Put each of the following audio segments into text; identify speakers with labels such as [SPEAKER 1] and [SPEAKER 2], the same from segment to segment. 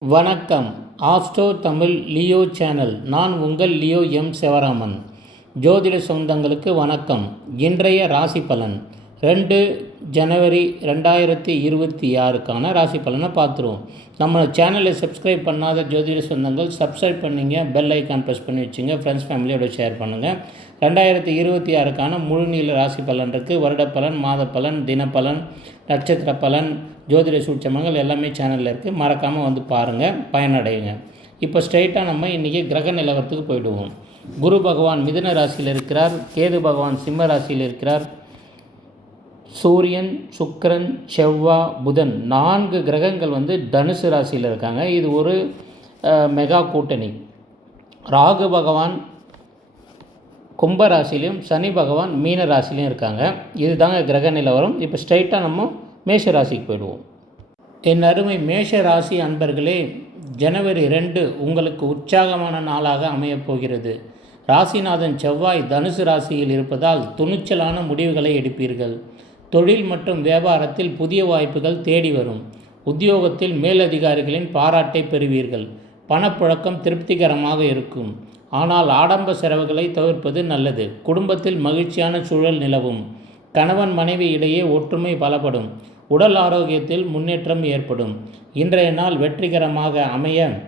[SPEAKER 1] வணக்கம். Astro Tamil Leo channel. நான் உங்கள் லியோ எம் சிவராமன். ஜோதிட சொந்தங்களுக்கு வணக்கம். இன்றைய ராசி பலன். ரெண்டு ஜனவரி ரெண்டாயிரத்தி இருபத்தி ஆறுக்கான ராசி பலனை பார்த்துருவோம். நம்ம சேனலை சப்ஸ்கிரைப் பண்ணாத ஜோதிட சொந்தங்கள் சப்ஸ்கிரைப் பண்ணிங்க பெல் ஐக்கான் ப்ரெஸ் பண்ணி வச்சுங்க ஃப்ரெண்ட்ஸ் ஃபேமிலியோட ஷேர் பண்ணுங்கள் ரெண்டாயிரத்தி இருபத்தி ஆறுக்கான முழுநீள ராசி பலன் இருக்குது வருட பலன் மாத பலன் தினப்பலன் நட்சத்திர பலன் ஜோதிட சூட்சமங்கள் எல்லாமே சேனலில் இருக்குது மறக்காமல் வந்து பாருங்கள் பயனடையுங்க. இப்போ ஸ்ட்ரைட்டாக நம்ம இன்றைக்கி கிரக நிலவரத்துக்கு போயிடுவோம். குரு பகவான் மிதுன ராசியில் இருக்கிறார். கேது பகவான் சிம்ம ராசியில் இருக்கிறார். சூரியன் சுக்கரன் செவ்வா புதன் நான்கு கிரகங்கள் வந்து தனுசு ராசியில் இருக்காங்க. இது ஒரு மெகா கூட்டணி. ராகு பகவான் கும்ப ராசிலையும் சனி பகவான் மீன ராசிலையும் இருக்காங்க. இதுதாங்க கிரக நிலவரம் இப்போ ஸ்ட்ரைட்டாக நம்ம மேஷ ராசிக்கு போயிடுவோம். என் அருமை மேஷ ராசி அன்பர்களே ஜனவரி ரெண்டு உங்களுக்கு உற்சாகமான நாளாக அமையப் போகிறது. ராசிநாதன் செவ்வாய் தனுசு ராசியில் இருப்பதால் துணிச்சலான முடிவுகளை எடுப்பீர்கள். தொழில் மற்றும் வியாபாரத்தில் புதிய வாய்ப்புகள் தேடி வரும். உத்தியோகத்தில் மேலதிகாரிகளின் பாராட்டை பெறுவீர்கள். பணப்புழக்கம் திருப்திகரமாக இருக்கும். ஆனால் ஆடம்ப செலவுகளை தவிர்ப்பது நல்லது. குடும்பத்தில் மகிழ்ச்சியான சூழல் நிலவும். கணவன் மனைவி இடையே ஒற்றுமை பலப்படும். உடல் ஆரோக்கியத்தில் முன்னேற்றம் ஏற்படும். இன்றைய நாள் வெற்றிகரமாக அமைய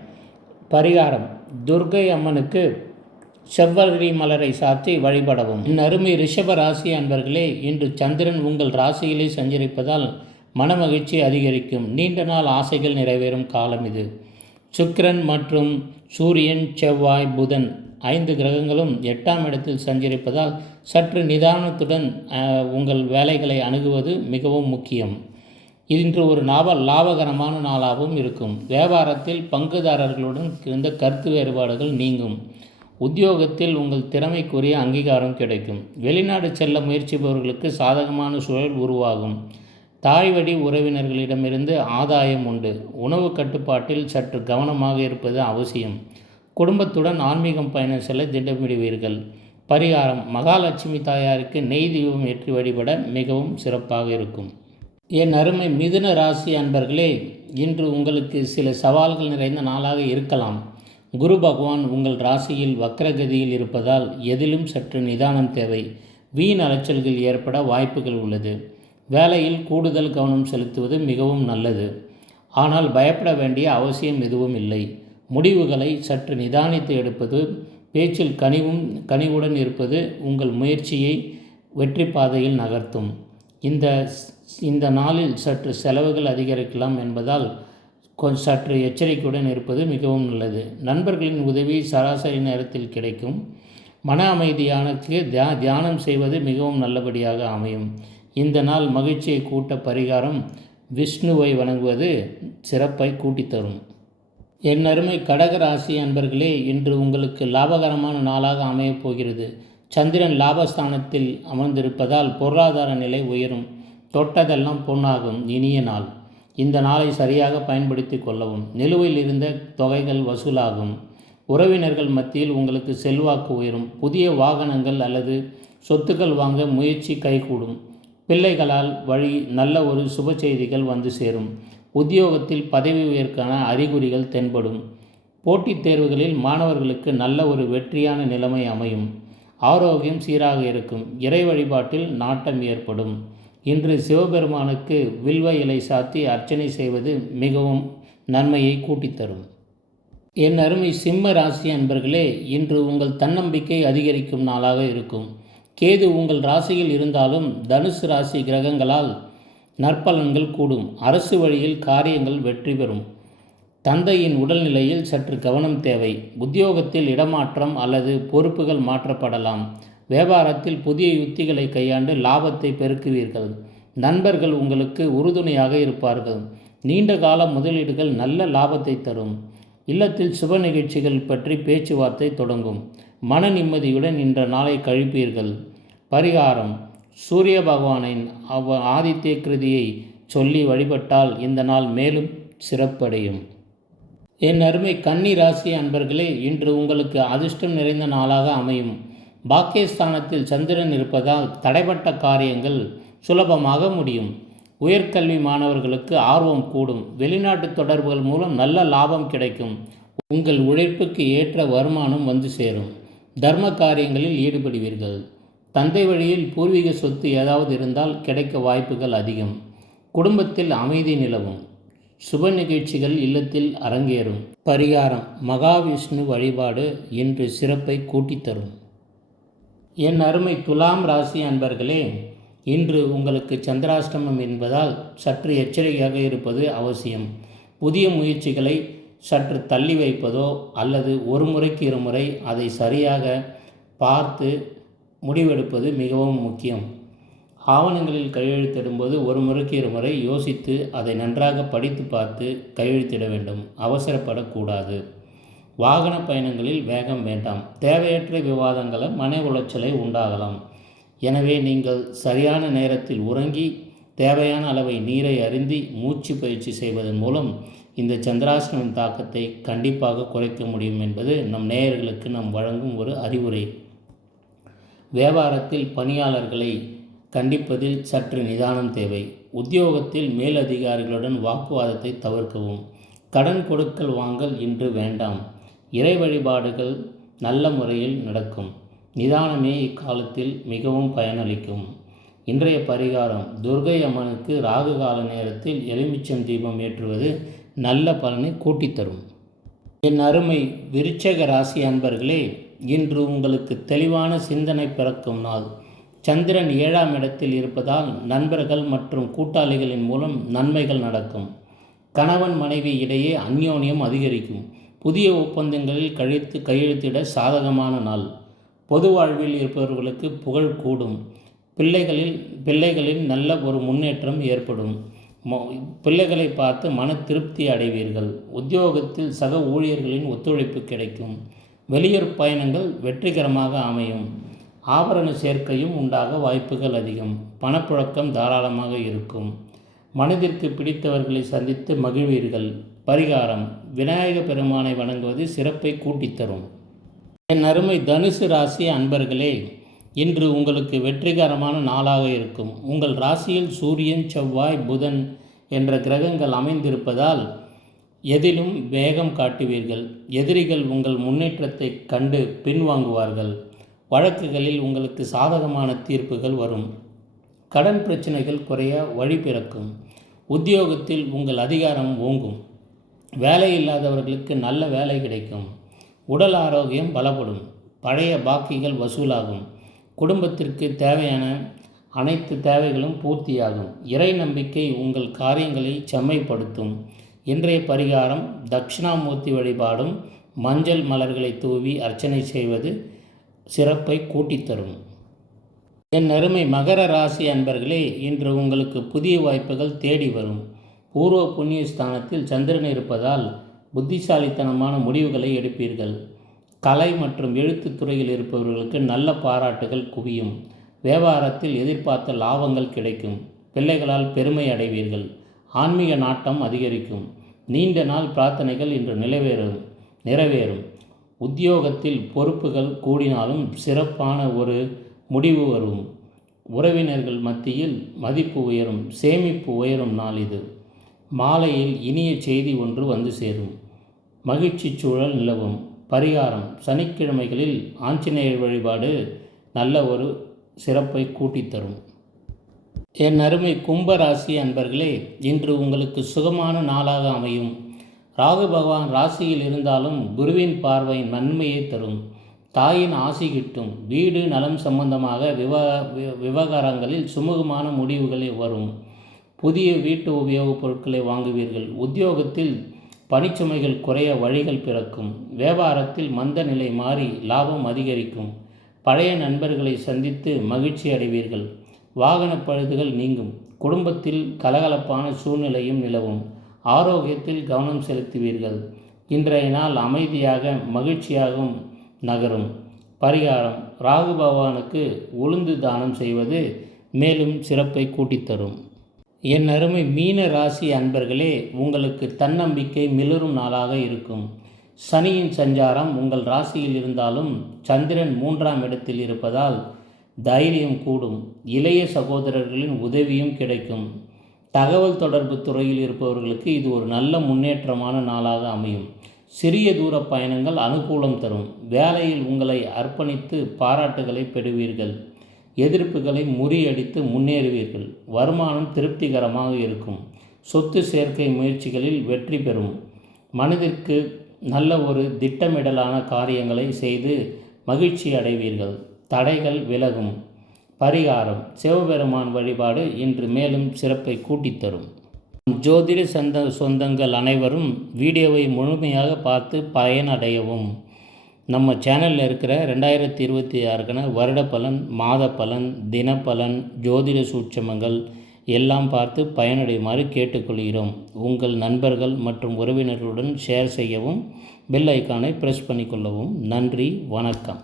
[SPEAKER 1] பரிகாரம். துர்க்கை அம்மனுக்கு செவ்வரி மலரை சாத்தி வழிபடவும். என் அருமை ரிஷப ராசி அன்பர்களே இன்று சந்திரன் உங்கள் ராசியிலே சஞ்சரிப்பதால் மனமகிழ்ச்சி அதிகரிக்கும். நீண்ட நாள் ஆசைகள் நிறைவேறும் காலம் இது. சுக்கிரன் மற்றும் சூரியன் செவ்வாய் புதன் ஐந்து கிரகங்களும் எட்டாம் இடத்தில் சஞ்சரிப்பதால் சற்று நிதானத்துடன் உங்கள் வேலைகளை அணுகுவது மிகவும் முக்கியம். இன்று ஒரு லாப லாபகரமான நாளாகவும் இருக்கும். வியாபாரத்தில் பங்குதாரர்களுடன் இருந்த கருத்து வேறுபாடுகள் நீங்கும். உத்தியோகத்தில் உங்கள் திறமைக்குரிய அங்கீகாரம் கிடைக்கும். வெளிநாடு செல்ல முயற்சிப்பவர்களுக்கு சாதகமான சூழல் உருவாகும். தாய்வழி உறவினர்களிடமிருந்து ஆதாயம் உண்டு. உணவு கட்டுப்பாட்டில் சற்று கவனமாக இருப்பது அவசியம். குடும்பத்துடன் ஆன்மீகம் பயணம் செல்ல திட்டமிடுவீர்கள். பரிகாரம் மகாலட்சுமி தாயாருக்கு நெய் தீபம் ஏற்றி வழிபட மிகவும் சிறப்பாக இருக்கும். என் அருமை மிதுன ராசி அன்பர்களே இன்று உங்களுக்கு சில சவால்கள் நிறைந்த நாளாக இருக்கலாம். குரு பகவான் உங்கள் ராசியில் வக்ரகதியில் இருப்பதால் எதிலும் சற்று நிதானம் தேவை. வீண் அலைச்சல்கள் ஏற்பட வாய்ப்புகள் உள்ளது. வேலையில் கூடுதல் கவனம் செலுத்துவது மிகவும் நல்லது. ஆனால் பயப்பட வேண்டிய அவசியம் எதுவும் இல்லை. முடிவுகளை சற்று நிதானித்து எடுப்பது பேச்சில் கனிவும் கனிவுடன் இருப்பது உங்கள் முயற்சியை வெற்றி பாதையில் நகர்த்தும். இந்த இந்த நாளில் சற்று செலவுகள் அதிகரிக்கலாம் என்பதால் கொஞ்சம் சற்று எச்சரிக்கையுடன் இருப்பது மிகவும் நல்லது. நண்பர்களின் உதவி சராசரி நேரத்தில் கிடைக்கும். மன அமைதியானக்கு தியா தியானம் செய்வது மிகவும் நல்லபடியாக அமையும். இந்த நாள் மகிழ்ச்சியை கூட்ட பரிகாரம் விஷ்ணுவை வணங்குவது சிறப்பை கூட்டித்தரும். என் அருமை கடக ராசி அன்பர்களே இன்று உங்களுக்கு லாபகரமான நாளாக அமையப் போகிறது. சந்திரன் லாபஸ்தானத்தில் அமர்ந்திருப்பதால் பொருளாதார நிலை உயரும். தொட்டதெல்லாம் பொன்னாகும். இனிய நாள். இந்த நாளை சரியாக பயன்படுத்தி கொள்ளவும். நிலுவையில் இருந்த தொகைகள் வசூலாகும். உறவினர்கள் மத்தியில் உங்களுக்கு செல்வாக்கு உயரும். புதிய வாகனங்கள் அல்லது சொத்துக்கள் வாங்க முயற்சி கைகூடும். பிள்ளைகளால் வழி நல்ல ஒரு சுப செய்திகள் வந்து சேரும். உத்தியோகத்தில் பதவி உயர்க்கான அறிகுறிகள் தென்படும். போட்டித் தேர்வுகளில் மாணவர்களுக்கு நல்ல ஒரு வெற்றியான நிலைமை அமையும். ஆரோக்கியம் சீராக இருக்கும். இறை வழிபாட்டில் நாட்டம் ஏற்படும். இன்று சிவபெருமானுக்கு வில்வ இலை சாத்தி அர்ச்சனை செய்வது மிகவும் நன்மையை கூட்டித்தரும். என் அருமை சிம்ம ராசி அன்பர்களே இன்று உங்கள் தன்னம்பிக்கை அதிகரிக்கும் நாளாக இருக்கும். கேது உங்கள் ராசியில் இருந்தாலும் தனுசு ராசி கிரகங்களால் நற்பலன்கள் கூடும். அரசு வழியில் காரியங்கள் வெற்றி பெறும். தந்தையின் உடல்நிலையில் சற்று கவனம் தேவை. உத்தியோகத்தில் இடமாற்றம் அல்லது பொறுப்புகள் மாற்றப்படலாம். வியாபாரத்தில் புதிய யுத்திகளை கையாண்டு லாபத்தை பெருக்குவீர்கள். நண்பர்கள் உங்களுக்கு உறுதுணையாக இருப்பார்கள். நீண்ட கால முதலீடுகள் நல்ல லாபத்தை தரும். இல்லத்தில் சுப நிகழ்ச்சிகள் பற்றி பேச்சுவார்த்தை தொடங்கும். மன நிம்மதியுடன் இன்ற நாளை கழிப்பீர்கள். பரிகாரம். சூரிய பகவானின் அவ ஆதித்ய கிருதியை சொல்லி வழிபட்டால் இந்த நாள் மேலும் சிறப்படையும். என் அருமை கன்னி ராசி அன்பர்களே இன்று உங்களுக்கு அதிர்ஷ்டம் நிறைந்த நாளாக அமையும். பாக்கியஸ்தானத்தில் சந்திரன் இருப்பதால் தடைப்பட்ட காரியங்கள் சுலபமாக முடியும். உயர்கல்வி மாணவர்களுக்கு ஆர்வம் கூடும். வெளிநாட்டு தொடர்புகள் மூலம் நல்ல லாபம் கிடைக்கும். உங்கள் உழைப்புக்கு ஏற்ற வருமானம் வந்து சேரும். தர்ம காரியங்களில் ஈடுபடுவீர்கள். தந்தை வழியில் பூர்வீக சொத்து ஏதாவது இருந்தால் கிடைக்க வாய்ப்புகள் அதிகம். குடும்பத்தில் அமைதி நிலவும். சுப நிகழ்ச்சிகள் இல்லத்தில் அரங்கேறும். பரிகாரம் மகாவிஷ்ணு வழிபாடு இன்று சிறப்பை கூட்டித்தரும். என் அருமை துலாம் ராசி அன்பர்களே இன்று உங்களுக்கு சந்திராஷ்டமம் என்பதால் சற்று எச்சரிக்கையாக இருப்பது அவசியம். புதிய முயற்சிகளை சற்று தள்ளி வைப்பதோ அல்லது ஒரு முறைக்கு இருமுறை அதை சரியாக பார்த்து முடிவெடுப்பது மிகவும் முக்கியம். ஆவணங்களில் கையெழுத்திடும்போது ஒரு முறைக்கு இருமுறை யோசித்து அதை நன்றாக படித்து பார்த்து கையெழுத்திட வேண்டும். அவசரப்படக்கூடாது. வாகன பயணங்களில் வேகம் வேண்டாம். தேவையற்ற விவாதங்களை மன உளைச்சலை உண்டாகலாம். எனவே நீங்கள் சரியான நேரத்தில் உறங்கி தேவையான அளவை நீரை அருந்தி மூச்சு பயிற்சி செய்வதன் மூலம் இந்த சந்திராசனம் தாக்கத்தை கண்டிப்பாக குறைக்க முடியும் என்பது நம் நேயர்களுக்கு நாம் வழங்கும் ஒரு அறிவுரை. வியாபாரத்தில் பணியாளர்களை கண்டிப்பதில் சற்று நிதானம் தேவை. உத்தியோகத்தில் மேலதிகாரிகளுடன் வாக்குவாதத்தை தவிர்க்கவும். கடன் கொடுக்கல் வாங்கல் இன்று வேண்டாம். இறை வழிபாடுகள் நல்ல முறையில் நடக்கும். நிதானமே இக்காலத்தில் மிகவும் பயனளிக்கும். இன்றைய பரிகாரம் துர்கை அம்மனுக்கு ராகு கால நேரத்தில் எலுமிச்சம் தீபம் ஏற்றுவது நல்ல பலனை கூட்டித்தரும். என் அருமை விருச்சக ராசி அன்பர்களே இன்று உங்களுக்கு தெளிவான சிந்தனை பிறக்கும் நாள். சந்திரன் ஏழாம் இடத்தில் இருப்பதால் நண்பர்கள் மற்றும் கூட்டாளிகளின் மூலம் நன்மைகள் நடக்கும். கணவன் மனைவி இடையே அந்யோன்யம் அதிகரிக்கும். புதிய ஒப்பந்தங்களில் கழித்து கையெழுத்திட சாதகமான நாள். பொது வாழ்வில் இருப்பவர்களுக்கு புகழ் கூடும். பிள்ளைகளில் பிள்ளைகளின் நல்ல ஒரு முன்னேற்றம் ஏற்படும். பிள்ளைகளை பார்த்து மன திருப்தி அடைவீர்கள். உத்தியோகத்தில் சக ஊழியர்களின் ஒத்துழைப்பு கிடைக்கும். வெளியூர் பயணங்கள் வெற்றிகரமாக அமையும். ஆபரண சேர்க்கையும் உண்டாக வாய்ப்புகள் அதிகம். பணப்புழக்கம் தாராளமாக இருக்கும். மனதிற்கு பிடித்தவர்களை சந்தித்து மகிழ்வீர்கள். பரிகாரம் விநாயக பெருமானை வணங்குவது சிறப்பை கூட்டித்தரும். என் அருமை தனுசு ராசி அன்பர்களே இன்று உங்களுக்கு வெற்றிகரமான நாளாக இருக்கும். உங்கள் ராசியில் சூரியன் செவ்வாய் புதன் என்ற கிரகங்கள் அமைந்திருப்பதால் எதிலும் வேகம் காட்டுவீர்கள். எதிரிகள் உங்கள் முன்னேற்றத்தை கண்டு பின்வாங்குவார்கள். வழக்குகளில் உங்களுக்கு சாதகமான தீர்ப்புகள் வரும். கடன் பிரச்சனைகள் குறைய வழி பிறக்கும். உத்தியோகத்தில் உங்கள் அதிகாரம் ஓங்கும். வேலை இல்லாதவர்களுக்கு நல்ல வேலை கிடைக்கும். உடல் ஆரோக்கியம் பலப்படும். பழைய பாக்கிகள் வசூலாகும். குடும்பத்திற்கு தேவையான அனைத்து தேவைகளும் பூர்த்தியாகும். இறை நம்பிக்கை உங்கள் காரியங்களை செம்மைப்படுத்தும். இன்றைய பரிகாரம் தட்சிணாமூர்த்தி வழிபாடும் மஞ்சள் மலர்களை தூவி அர்ச்சனை செய்வது சிறப்பை கூட்டித்தரும். என் அருமை மகர ராசி அன்பர்களே இன்று உங்களுக்கு புதிய வாய்ப்புகள் தேடி வரும். பூர்வ புண்ணிய ஸ்தானத்தில் சந்திரன் இருப்பதால் புத்திசாலித்தனமான முடிவுகளை எடுப்பீர்கள். கலை மற்றும் எழுத்து துறையில் இருப்பவர்களுக்கு நல்ல பாராட்டுகள் குவியும். வியாபாரத்தில் எதிர்பார்த்த லாபங்கள் கிடைக்கும். பிள்ளைகளால் பெருமை அடைவீர்கள். ஆன்மீக நாட்டம் அதிகரிக்கும். நீண்ட நாள் பிரார்த்தனைகள் இன்று நிறைவேறும் நிறைவேறும். உத்தியோகத்தில் பொறுப்புகள் கூடினாலும் சிறப்பான ஒரு முடிவு வரும். உறவினர்கள் மத்தியில் மதிப்பு உயரும். சேமிப்பு உயரும் நாள் இது. மாலையில் இனிய செய்தி ஒன்று வந்து சேரும். மகிழ்ச்சி சூழல் நிலவும். பரிகாரம். சனிக்கிழமைகளில் ஆஞ்சநேயர் வழிபாடு நல்ல ஒரு சிறப்பை கூட்டித்தரும் என் அருமை கும்பராசி அன்பர்களே இன்று உங்களுக்கு சுகமான நாளாக அமையும். ராகு பகவான் ராசியில் இருந்தாலும் குருவின் பார்வை நன்மையை தரும். தாயின் ஆசி கிட்டும். வீடு நலம் சம்பந்தமாக விவ விவகாரங்களில் சுமூகமான முடிவுகளே வரும். புதிய வீட்டு உபயோகப் பொருட்களை வாங்குவீர்கள். உத்தியோகத்தில் பணிச்சுமைகள் குறைய வழிகள் பிறக்கும். வியாபாரத்தில் மந்த நிலை மாறி லாபம் அதிகரிக்கும். பழைய நண்பர்களை சந்தித்து மகிழ்ச்சி அடைவீர்கள். வாகன பழுதுகள் நீங்கும். குடும்பத்தில் கலகலப்பான சூழ்நிலையும் நிலவும். ஆரோக்கியத்தில் கவனம் செலுத்துவீர்கள். இன்றைய நாள் அமைதியாக மகிழ்ச்சியாகவும் நகரும். பரிகாரம். ராகு பகவானுக்கு உளுந்து தானம் செய்வது மேலும் சிறப்பை கூட்டித்தரும். என் அருமை மீன ராசி அன்பர்களே உங்களுக்கு தன்னம்பிக்கை மிளரும் நாளாக இருக்கும். சனியின் சஞ்சாரம் உங்கள் ராசியில் இருந்தாலும் சந்திரன் மூன்றாம் இடத்தில் இருப்பதால் தைரியம் கூடும். இளைய சகோதரர்களின் உதவியும் கிடைக்கும். தகவல் தொடர்பு துறையில் இருப்பவர்களுக்கு இது ஒரு நல்ல முன்னேற்றமான நாளாக அமையும். சிறிய தூர பயணங்கள் அனுகூலம் தரும். வேலையில் உங்களை அர்ப்பணித்து பாராட்டுகளை பெறுவீர்கள். எதிர்ப்புகளை முறியடித்து முன்னேறுவீர்கள். வருமானம் திருப்திகரமாக இருக்கும். சொத்து சேர்க்கை முயற்சிகளில் வெற்றி பெறும். மனதிற்கு நல்ல ஒரு திட்டமிடலான காரியங்களை செய்து மகிழ்ச்சி அடைவீர்கள். தடைகள் விலகும். பரிகாரம் சிவபெருமான் வழிபாடு இன்று மேலும் சிறப்பை கூட்டித் தரும் ஜோதிட சொந்த சொந்தங்கள் அனைவரும் வீடியோவை முழுமையாக பார்த்து பயனடையவும். நம்ம சேனலில் இருக்கிற ரெண்டாயிரத்தி இருபத்தி ஆறுக்கான வருட பலன் மாத பலன் தினப்பலன் ஜோதிட சூட்சமங்கள் எல்லாம் பார்த்து பயனடையுமாறு கேட்டுக்கொள்கிறோம். உங்கள் நண்பர்கள் மற்றும் உறவினர்களுடன் ஷேர் செய்யவும் பெல் ஐக்கானை ப்ரெஸ் பண்ணிக்கொள்ளவும் நன்றி வணக்கம்.